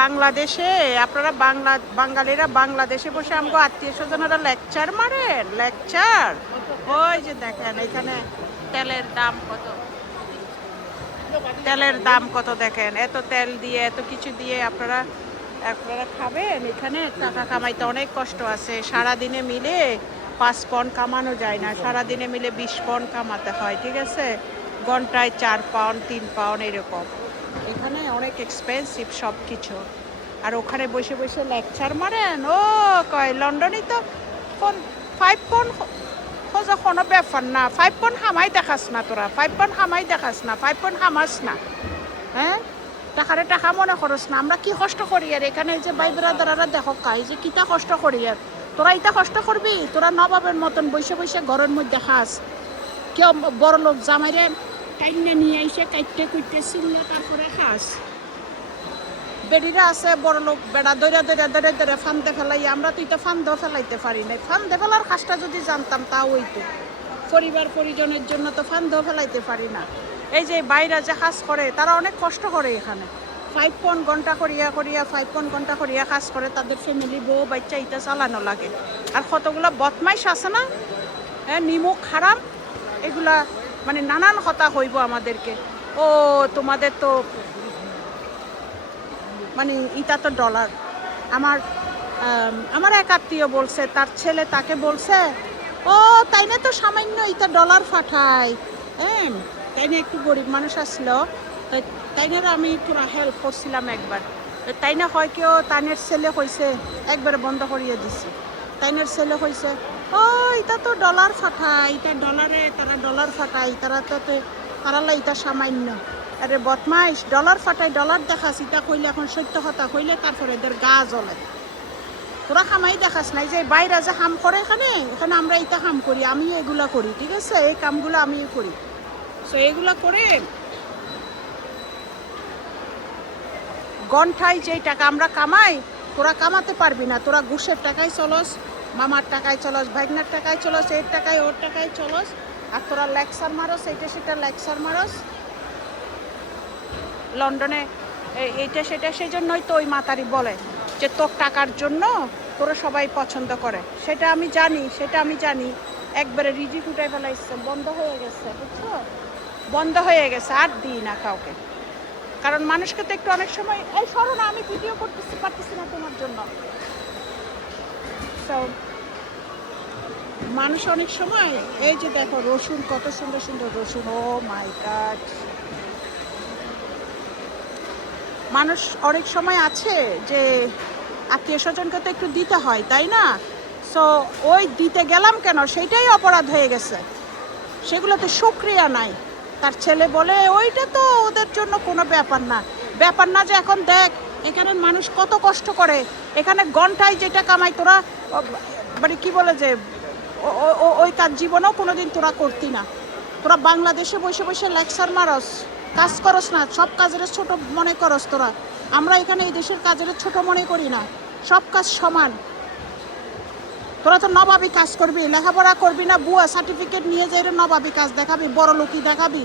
বাংলাদেশে আপনারা বাঙালিরা বাংলাদেশে বসে আমাকে আত্মীয় স্বজনেরা লেকচার মারেন, লেকচার। ওই যে দেখেন এখানে তেলের দাম কত, তেলের দাম কত দেখেন। এত তেল দিয়ে এত কিছু দিয়ে আপনারা খাবেন। এখানে টাকা কামাইতে অনেক কষ্ট আছে। সারাদিনে মিলে 5 পাউন্ড কামানো যায় না, সারাদিনে মিলে 20 পাউন্ড কামাতে হয়, ঠিক আছে। ঘন্টায় 4 পাউন্ড 3 পাউন্ড এরকম। এখানে অনেক এক্সপেন্সিভ সব কিছু। আর ওখানে বসে বসে লেকচার মারেন। ও কয় লন্ডনে তো 5 পাউন্ড খোঁজা কোনো ব্যাপার না, 5 পাউন্ড হামাই দেখাস না তোরা, 5 পাউন্ড হামাই দেখাস না, 5 পাউন্ড হামাস না। হ্যাঁ, টাকারে টাকা মনে করস না। আমরা কি কষ্ট করি আর এখানে যে ভাই ব্রাদাররা দেখো কাই যে কিতা কষ্ট করি। আর তোরা ইটা কষ্ট করবি? তোরা নবাবের মতন বসে বসে ঘরের মধ্যে খাস। কেউ বড় লোক জামাইরে কাইনে নিয়ে আইসে কাইটে কুইটে ছিললে তারপরে খাস। বেড়িরা আছে বড় লোক, বেড়া দৈরা দৈরা দৈরা দৈরা ফান্দে ফেলাই। আমরা তো এটা ফান্দেও ফেলাইতে পারি নাই। ফান্দে ফেলার কাজটা যদি জানতাম তাও হইতো। পরিবার পরিজনের জন্য তো ফান্দেও ফেলাইতে পারি না। এই যে বাইরা যে কাজ করে তারা অনেক কষ্ট করে এখানে। 5 পাউন্ড ঘন্টা করিয়া 5 পাউন্ড ঘন্টা করিয়া কাজ করে। তাদের ফ্যামিলি বউ বাচ্চা এটা চালানো লাগে। আর কতগুলো বদমাইশ আছে না, হ্যাঁ, নিমুখ খারাপ, এগুলা মানে নানান কথা হইব আমাদেরকে। ও তোমাদের তো মানে ইটা তো ডলার। আমার এক আত্মীয় বলছে তার ছেলে তাকে বলছে, ও তাই না তো সামান্য ইটা ডলার পাঠায়। হ্যাঁ, তাই না একটু গরিব মানুষ আসলো, তাই না আমি পুরা হেল্প করছিলাম একবার। তাই না হয় কেউ তাইনের ছেলে হয়েছে একবারে বন্ধ করিয়ে দিছি। তাইনের ছেলে হয়েছে, ও এটা তো ডলার ফাটায়, এটা ডলারে তারা ডলার ফাটায়, তারালা এটা সামান্য। আরে বদমাইশ, ডলার ফাটায় ডলার দেখাস এটা কইলে এখন সত্য কথা কইলে তারপরে এদের গা জ্বলে। তোরা খামাই দেখাস নাই যে বাইরে যে হাম করে এখানে এখানে আমরা এটা হাম করি, আমি এগুলা করি, ঠিক আছে, এই কামগুলো আমি করি। সো এগুলা করে ঘন্টায় যেই টাকা আমরা কামাই তোরা কামাতে পারবি না। তোরা ঘুষের টাকায় চলস, মামার টাকায় চলস, ভাগনার টাকায় চলস, এর টাকায় ওর টাকায় চলস। আর তোরা লেকচার মারস, এইটা সেটা লেকচার মারস লন্ডনে এইটা সেটা। সেই জন্যই তো ওই মাতারি বলে যে তোর টাকার জন্য তোরা সবাই পছন্দ করে। সেটা আমি জানি, সেটা আমি জানি। একবারে রিজিক উঠাই ফেলাইছে, বন্ধ হয়ে গেছে, বুঝছো, বন্ধ হয়ে গেছে। আর দিই না কাউকে, কারণ মানুষকে তো একটু অনেক সময় এই সরো না, আমি ভিডিও করতেছি পারতেছি না তোমার জন্য। তো মানুষ অনেক সময় এই যে দেখো রসুন, কত সুন্দর সুন্দর রসুন, ও মাই গড। মানুষ অনেক সময় আছে যে আত্মীয় স্বজনকে তো একটু দিতে হয়, তাই না? সো ওই দিতে গেলাম কেন সেইটাই অপরাধ হয়ে গেছে। সেগুলোতে শুকরিয়া নাই। তার ছেলে বলে ওইটা তো ওদের জন্য কোনো ব্যাপার না। ব্যাপার না যে এখন দেখ এখানে মানুষ কত কষ্ট করে, এখানে ঘন্টায় যেটা কামাই তোরা মানে কি বলে যে ওই কাজ জীবনেও কোনোদিন তোরা করতি না। তোরা বাংলাদেশে বসে বসে লেকচার মারস, কাজ করস না, সব কাজের ছোট মনে করস তোরা। আমরা এখানে এই দেশের কাজের ছোট মনে করি না, সব কাজ সমান। তোরা তো নবাবী কাজ করবি, লেখাপড়া করবি না, বুয়া সার্টিফিকেট নিয়ে যাই নবাবী কাজ দেখাবি, বড় লোকই দেখাবি।